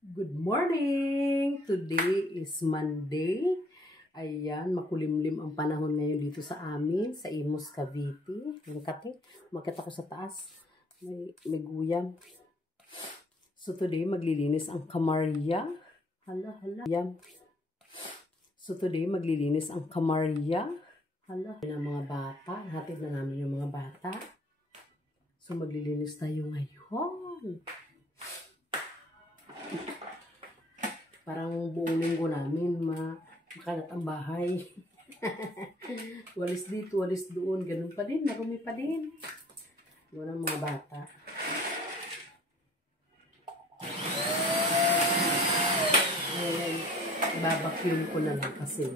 Good morning! Today is Monday. Ayan, makulimlim ang panahon ngayon dito sa amin, sa Imus, Cavite. Yung kate, makita ko sa taas, may guyam. So today, maglilinis ang kamarya. Hala. Yan. So today, maglilinis ang kamarya. Hala. Ng mga bata, hatid na namin yung mga bata. So maglilinis tayo ngayon. Parang buong linggo namin makalat ang bahay. Walis dito, walis doon. Ganun pa din, marumi pa din. Doon ang mga bata. Ngayon, ibabacuum ko na lang kasi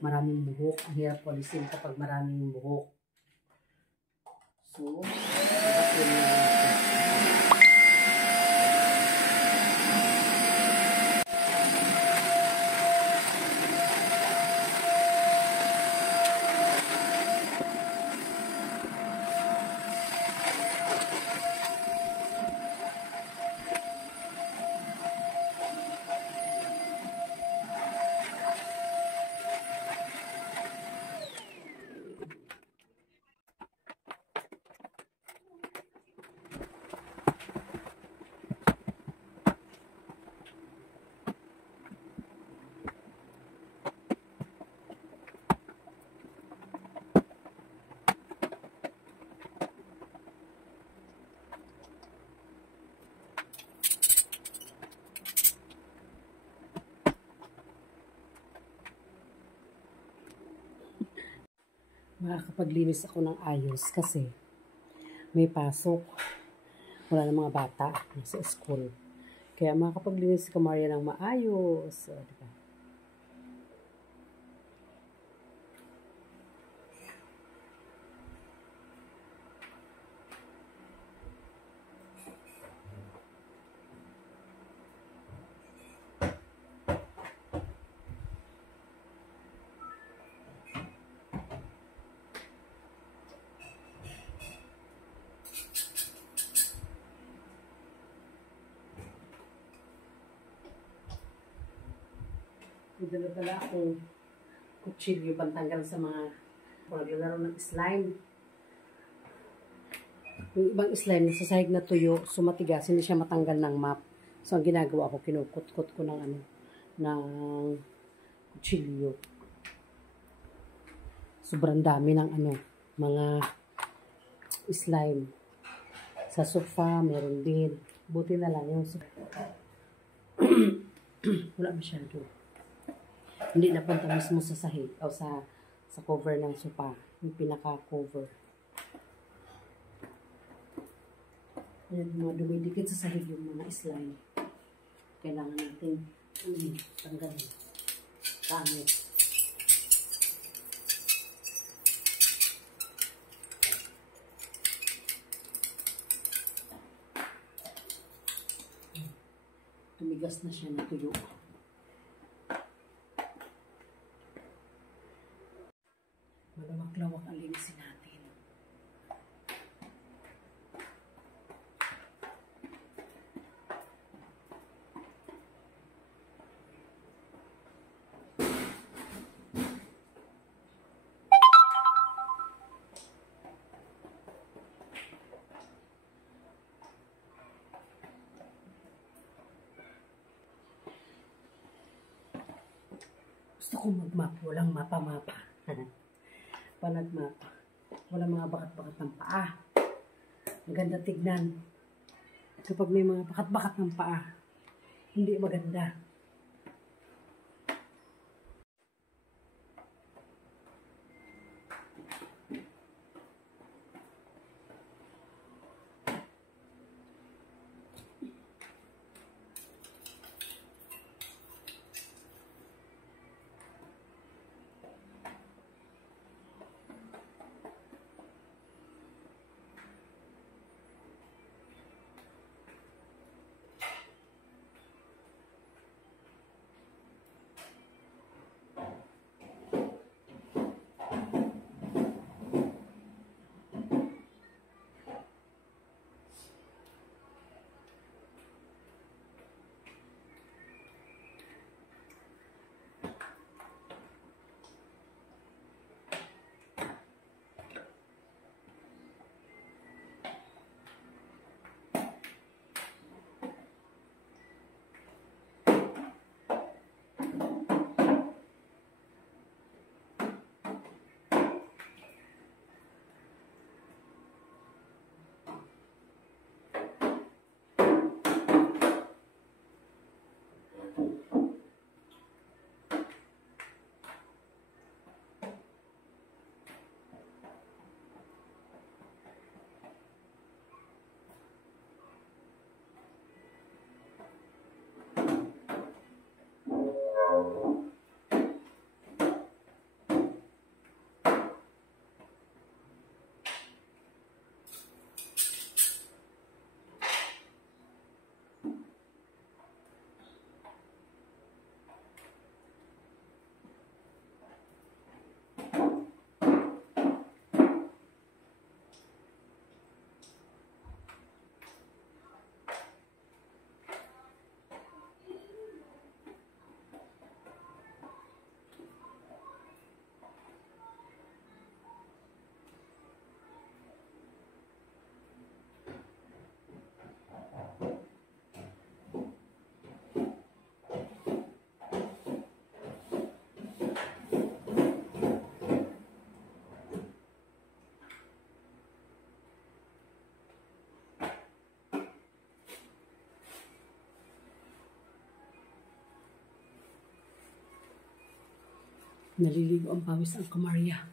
maraming buhok. Ang hirap walisin kapag maraming buhok. So, ibabacuum na lang ito. Makakapaglinis ako ng ayos kasi may pasok. Wala ng mga bata sa school. Kaya makakapaglinis si Kamarya ng maayos. So, diba? Dala-dala akong kutsilyo pantanggal sa mga paglalaro ng slime. Yung ibang slime, nasasahig na tuyo, sumatigas, hindi siya matanggal ng map. So, ang ginagawa ko, kinukut-kut ko ng ng kutsilyo. Sobrang dami ng mga slime. Sa sofa, meron din. Buti na lang yung sofa. Wala masyado. Hindi napunta mismo sa sahig o sa cover ng sofa, yung pinaka-cover. Ayan, mga dumidikit sa sahig yung mga slime. Kailangan natin tanggalin. Kamit. Tumigas na siya, natuyo. Malawak-lawak ang linisin natin. Gusto ko mag-map, walang mapa-mapa. Panag-mapa. Walang mga bakat-bakat ng paa. Maganda tignan. Kapag may mga bakat-bakat ng paa, hindi maganda. Naliligo ang pawis ang kamarya.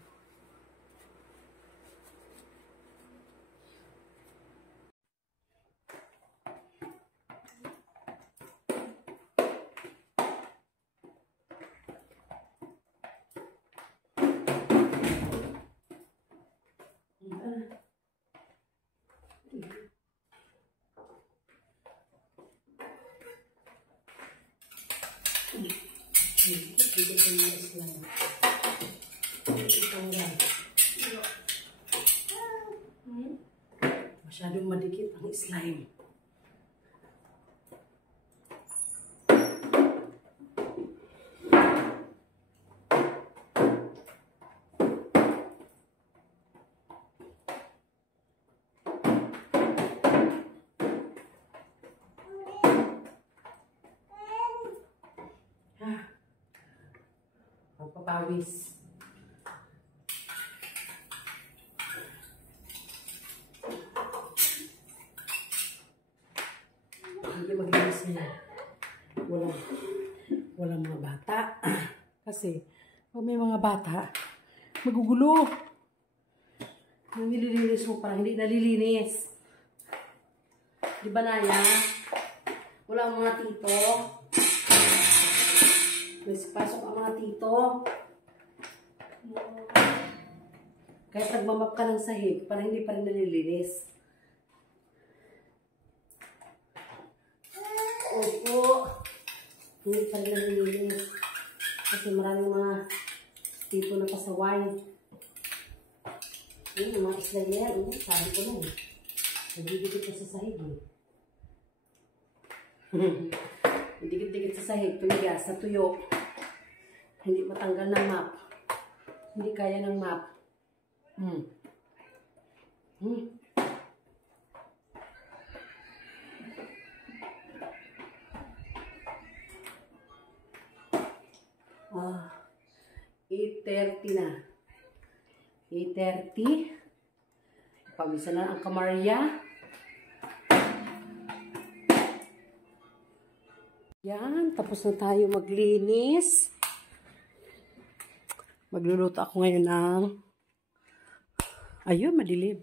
Masyadong madikit ang slime. Pagpapawis. Hindi maglinis nila. Walang mga bata. Kasi, pag may mga bata, magugulo. Yung nililinis mo parang hindi nalilinis. Di ba, Naya? Walang mga tito. May pasok ang mga tito. Kahit nagmamap ka ng sahig, parang hindi pa rin nalilinis. Opo. Hindi pa rin nalilinis. Kasi maraming mga tito na pasaway. Yung mga isla yan, sabi ko na eh. Nagdidikit ka sa sahig eh. Dikit-dikit sa sahig, tumigas, sa tuyo. Hindi matanggal ng map. Hindi kaya ng map. Ah, 8:30 na. 8:30. Pawisan na ang kamarya. Yan, tapos na tayo maglinis. Magluluto ako ngayon ng... Ayun, madilim.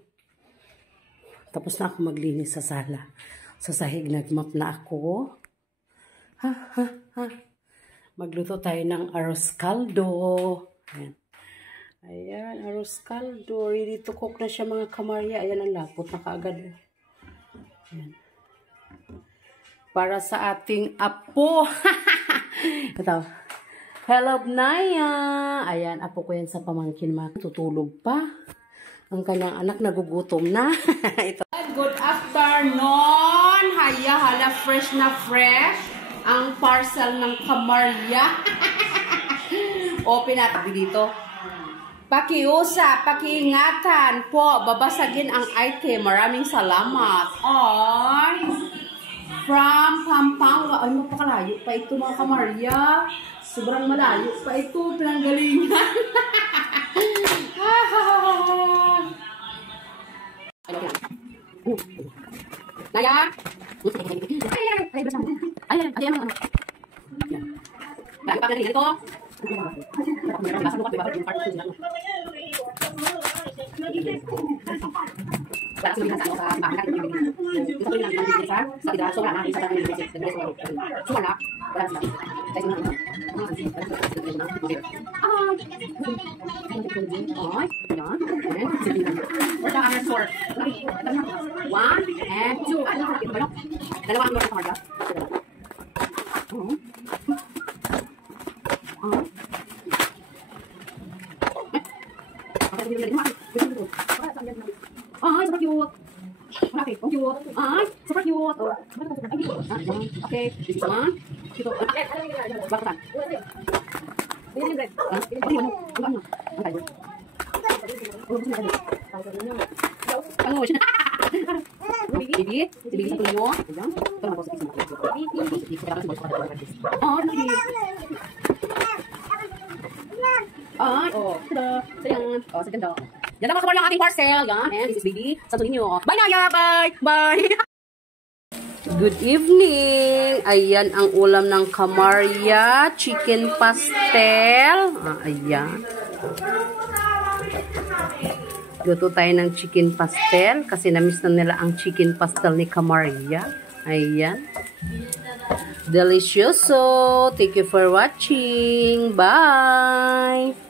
Tapos na ako maglinis sa sala. Sa sahig, nagmap na ako. Magluto tayo ng arroz caldo. Ayan. Ayan, arroz caldo. Ready to cook na siya mga kamarya. Ayan ang lapot na kaagad. Ayan. Para sa ating apo. Ito. Hello, Naya. Ayan, apo ko yan sa pamangkin. Tutulog pa. Ang kanyang anak nagugutom na. Ito. Good afternoon. Haya, hala, fresh na fresh. Ang parcel ng kamarya. Open natin dito. Pakiusap, pakiingatan po. Babasagin ang item. Maraming salamat. Ay, from Pampanga. Ay, mapakalayo pa ito mga kamarya. Sobrang malayo pa ito. Pinanggalingan. Naya? Ayan. Lagi pa pinagin ito. Wala sila sa sa bakit gusto ko lang ng sa tidak sobra na isa ng basic ng basic wala wala sa kasi na wala ang sort 1 and 2 dalawa ang mga harga ay, super cute. Okay, ang cute. Ay, super cute. Okay, this is one. Ito. Bakit? Ano siya? Bibit sa puno. Ayan. Ito na po sa pismo. Ay, oh. Sayang. Oh, sa ganda. Yan ang mga ang ating parcel. Yan. And this is baby. Santo ninyo. Bye, Naya. Bye. Bye. Good evening! Ayan ang ulam ng Camarya. Chicken pastel. Ayan. Luto tayo ng chicken pastel kasi namiss na nila ang chicken pastel ni Camarya. Ayan. Delicioso! Thank you for watching. Bye!